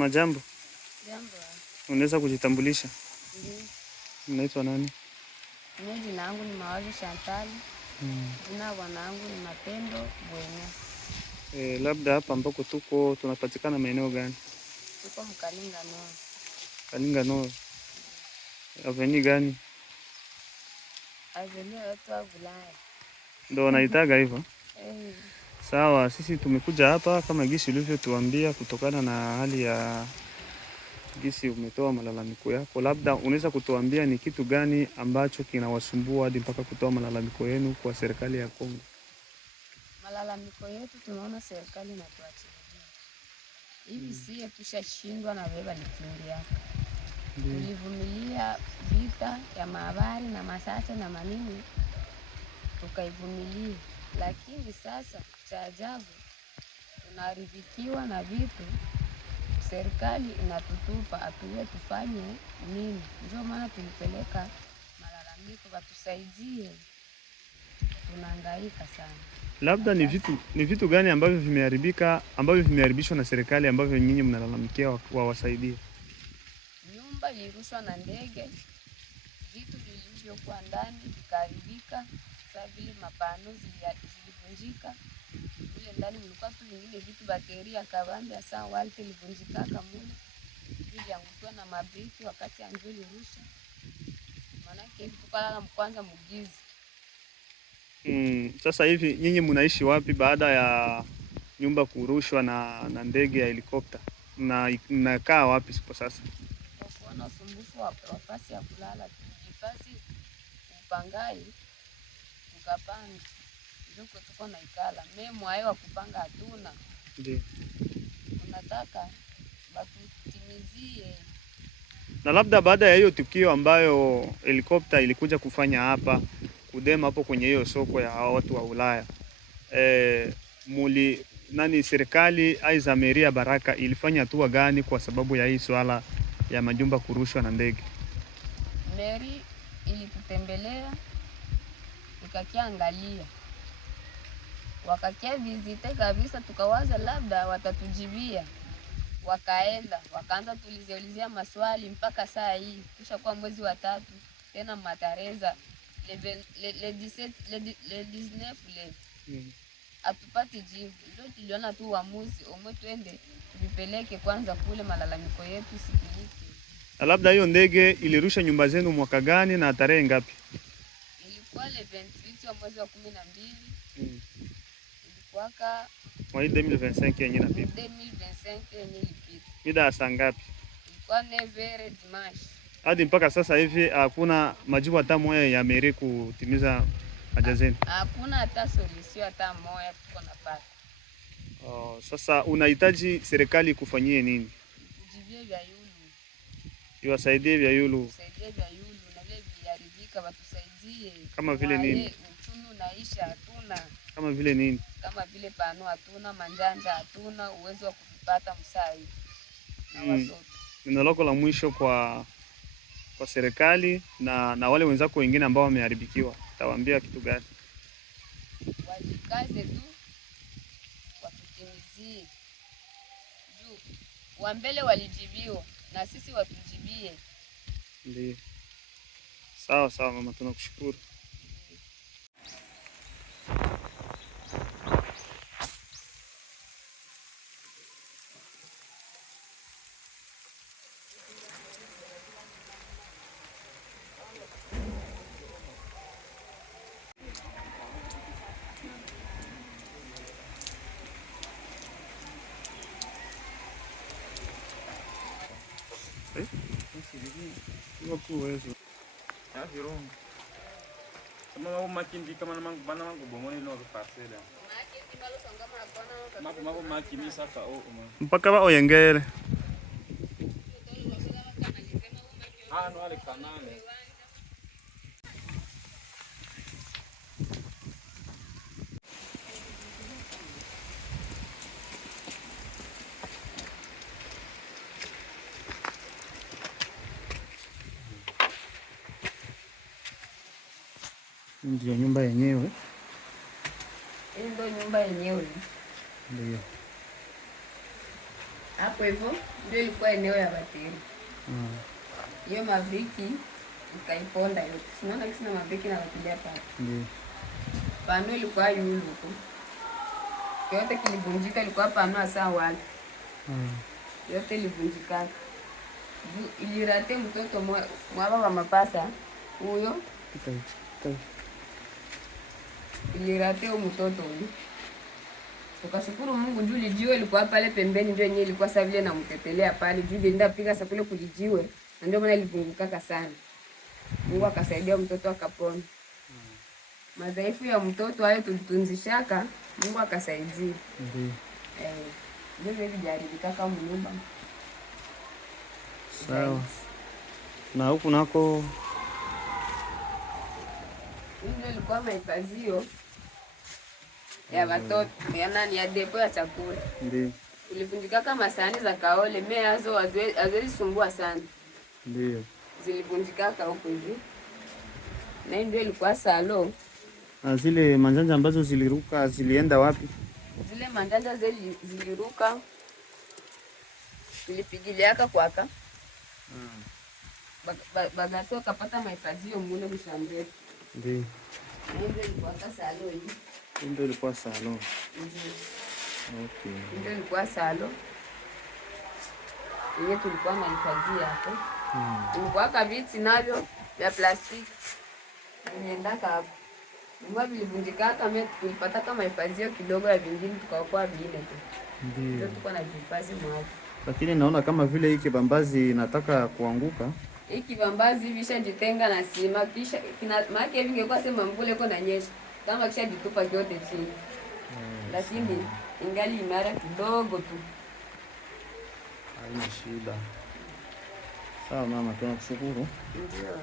Mama jambo. Jambo. Unaweza kujitambulisha? Ndiyo. Unaitwa nani? Mimi jina langu ni Mawazo Chantal. Jina bwanangu ni Mapendo Bwenya. Labda hapa ambako tuko tunapatikana maeneo gani? Tuko Mkalinga North. Kalinga North. Avenue gani? Avenue yetu ya Bulaya. Ndio wanaitaga hivyo? Eh. Sawa, sisi tumekuja hapa kama gisi ulivyotuambia kutokana na hali ya gisi umetoa malalamiko yako. Labda unaweza kutuambia ni kitu gani ambacho kinawasumbua hadi mpaka kutoa malalamiko yenu kwa serikali ya Kongo? Malalamiko yetu tunaona serikali inatuachilia. Hivi sie tushashindwa na beba likimbia. Tulivumilia vita ya mahabari na masasa na manini tukaivumilia, lakini sasa cha ajabu tunaridhikiwa na vitu serikali inatutupa, atuwe tufanye nini? Ndio maana tulipeleka malalamiko watusaidie, tunahangaika sana. Labda ni vitu gani ambavyo vimeharibika, ambavyo vimeharibishwa na serikali ambavyo nyinyi mnalalamikia wawasaidie? Nyumba ilirushwa na ndege, vitu vilivyokuwa ndani vikaharibika, sasa vile mapano zilivunjika. Kule ndani mlikuwa tu vingine vitu bateria kabambi hasa walte ilivunjika kamuli. Viliangukiwa na mabriki wakati anjuli rusha. Maana yake tukala kwanza mugizi. Sasa hivi nyinyi mnaishi wapi baada ya nyumba kurushwa na ndege ya helikopta? Na mnakaa wapi sipo sasa? Kwa kuona usumbufu wa nafasi ya kulala, tujifasi upangai tukapanga. Ndio tuko na ikala. Mimi mwae wa kupanga hatuna. Ndio. Tunataka batutimizie. Na labda baada ya hiyo tukio ambayo helikopta ilikuja kufanya hapa kudema hapo kwenye hiyo soko ya watu wa Ulaya, serikali aiza Meria Baraka ilifanya hatua gani kwa sababu ya hii swala ya majumba kurushwa na ndege? Meri ilitutembelea ikakiangalia, wakakia visite kabisa, tukawaza labda watatujibia. Wakaenda wakaanza tuliziulizia maswali mpaka saa hii kisha kwa mwezi wa 3 tena matareza le 19 atupati jibu. Ndio tuliona tu uamuzi omwe twende tupeleke kwanza kule malalamiko yetu sikiliki. Na labda hiyo ndege ilirusha nyumba zenu mwaka gani na tarehe ngapi? Ilikuwa le 28 wa mwezi wa 12. Ilikuwa kwa 2025 yenyewe inapita. 2025 yenyewe ilipita. Mida saa ngapi? Ilikuwa 9 Dimanche. Hadi mpaka sasa hivi hakuna majibu hata moja ya Meri kutimiza haja zenu? Hakuna hata solution hata moja tuko napata. Sasa unahitaji serikali kufanyie nini? Ujibie vya yulu. Iwasaidie vya yulu. Wasaidie vya yulu na vile viliharibika watusaidie. Kama vile nini? Uchumi unaisha hatuna. Kama vile nini? Kama vile pano hatuna, manjanja hatuna, uwezo wa kupata msai na watoto. Neno lako la mwisho kwa serikali na wale wenzako wengine ambao wameharibikiwa, tawaambia kitu gani? Wajikaze tu watutimizie. Juu wa mbele walijibiwa na sisi watujibie. Ndiyo. Sawa sawa mama, tunakushukuru. Uwezo. Kama makindi kama bana mangu bomoni no parcela. Mako makimi saka mpaka ba oyengere. No ale kanale. Ndio nyumba yenyewe. Ndio nyumba yenyewe. Ndio. Hapo hivyo ndio ilikuwa eneo ya bateri. Hiyo mabriki ikaiponda yote. Unaona kisi na mabriki na wakilia pale. Ndio. Pano ilikuwa yulu huko. Yote kilivunjika, ilikuwa pano hasa wale. Yote ilivunjika. Ilirate mtoto mwaba wa mapasa huyo. Ilirate mtoto huyo. Tukashukuru Mungu juu lijiwe ilikuwa pale pembeni, ndio yenyewe ilikuwa sasa vile namtetelea pale juu ndio piga sasa kule kulijiwe, na ndio maana ilivungukaka sana. Mungu akasaidia mtoto akapona. Madhaifu ya mtoto hayo tulitunzishaka, Mungu akasaidia. Ndio vijaribika kama nyumba. Sawa. Na huku nako ndio ilikuwa mahifadhio ya watoto ya nani, ya depo ya chakula. Ndio. Ilivunjika kama sahani za kaole, meazo haziwezi sumbua sana. Ndio. Zilivunjika huko hivi. Na ndio ilikuwa salo. Na zile manjanja ambazo ziliruka zilienda wapi? Zile manjanja ziliruka. Tulipigiliaka kwaka. Bagato kapata mahifadhio mule mshambele. Ndio. Ndio ilikuwa salo hii. Ndio ilikuwa salo. Okay. Ndio ilikuwa salo. Ile tulikuwa na hifadhi hapo. Ilikuwa kabiti navyo vya plastiki. Niendaka hapo. Mungu vilivunjika kama tulipata kama hifadhi kidogo ya vingine tukaokoa vile tu. Ndio tulikuwa na hifadhi mwao. Lakini naona kama vile hii kibambazi inataka kuanguka. Hii kibambazi vishajitenga na sima kisha maana vingekuwa sema mvule iko na nyesha. Kama kisha jitupa yote chini. Lakini ingali imara kidogo tu. Haina shida. Sawa mama, tunakushukuru. Ndio baba.